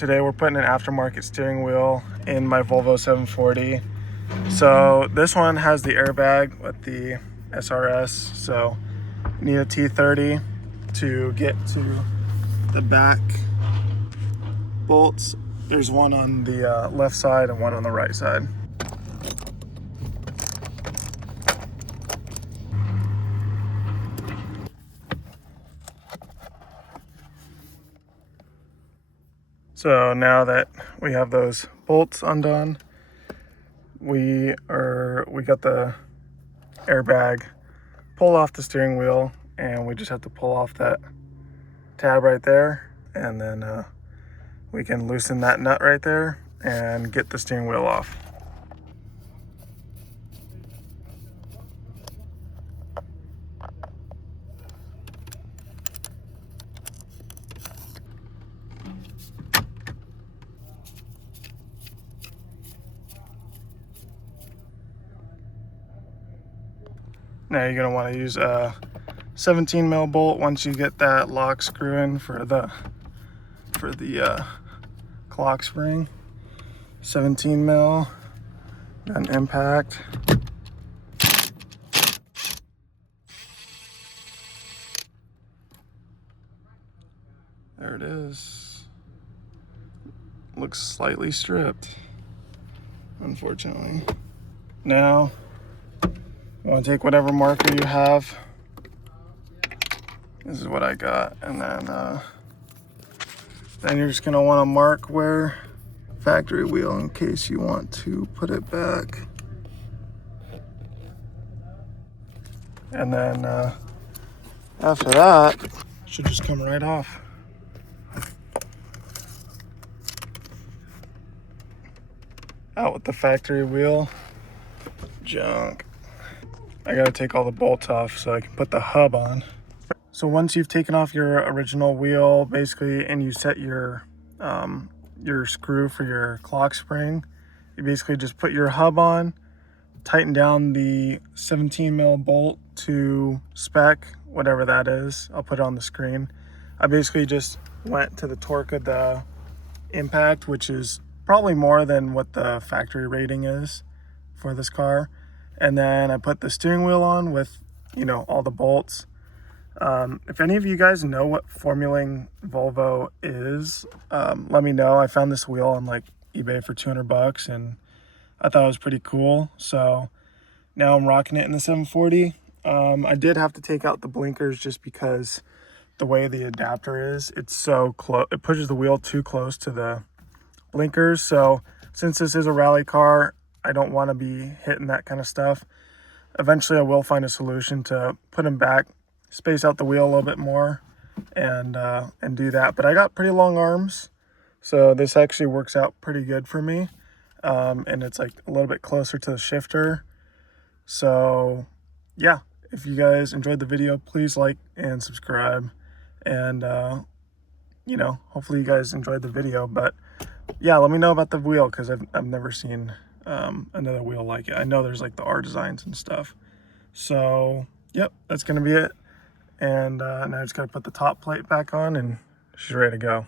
Today we're putting an aftermarket steering wheel in my Volvo 740. So this one has the airbag with the SRS, so you need a T30 to get to the back bolts. There's one on the left side and one on the right side. So now that we have those bolts undone, we got the airbag pulled off the steering wheel, and we just have to pull off that tab right there, and then we can loosen that nut right there and get the steering wheel off. Now you're going to want to use a 17 mil bolt once you get that lock screw in for the clock spring. 17 mil, an impact. There it is. Looks slightly stripped, unfortunately. Now you want to take whatever marker you have. This is what I got, and then you're just gonna want to mark where factory wheel in case you want to put it back. And then after that, it should just come right off. Out with the factory wheel junk. I gotta take all the bolts off so I can put the hub on. So once you've taken off your original wheel, basically, and you set your screw for your clock spring, you basically just put your hub on, tighten down the 17 mil bolt to spec, whatever that is. I'll put it on the screen. I basically just went to the torque of the impact, which is probably more than what the factory rating is for this car. And then I put the steering wheel on with, all the bolts. If any of you guys know what formulating Volvo is, let me know. I found this wheel on eBay for 200 bucks, and I thought it was pretty cool. So now I'm rocking it in the 740. I did have to take out the blinkers just because the way the adapter is, it's so close. It pushes the wheel too close to the blinkers. So since this is a rally car, I don't want to be hitting that kind of stuff. Eventually I will find a solution to put them back, space out the wheel a little bit more, and do that. But I got pretty long arms, so this actually works out pretty good for me. And it's a little bit closer to the shifter. So yeah, if you guys enjoyed the video, please like and subscribe, and hopefully you guys enjoyed the video. But yeah, let me know about the wheel, because I've never seen another wheel like it. I know there's the R designs and stuff. So yep, that's gonna be it. And now I just gotta put the top plate back on, and she's ready to go.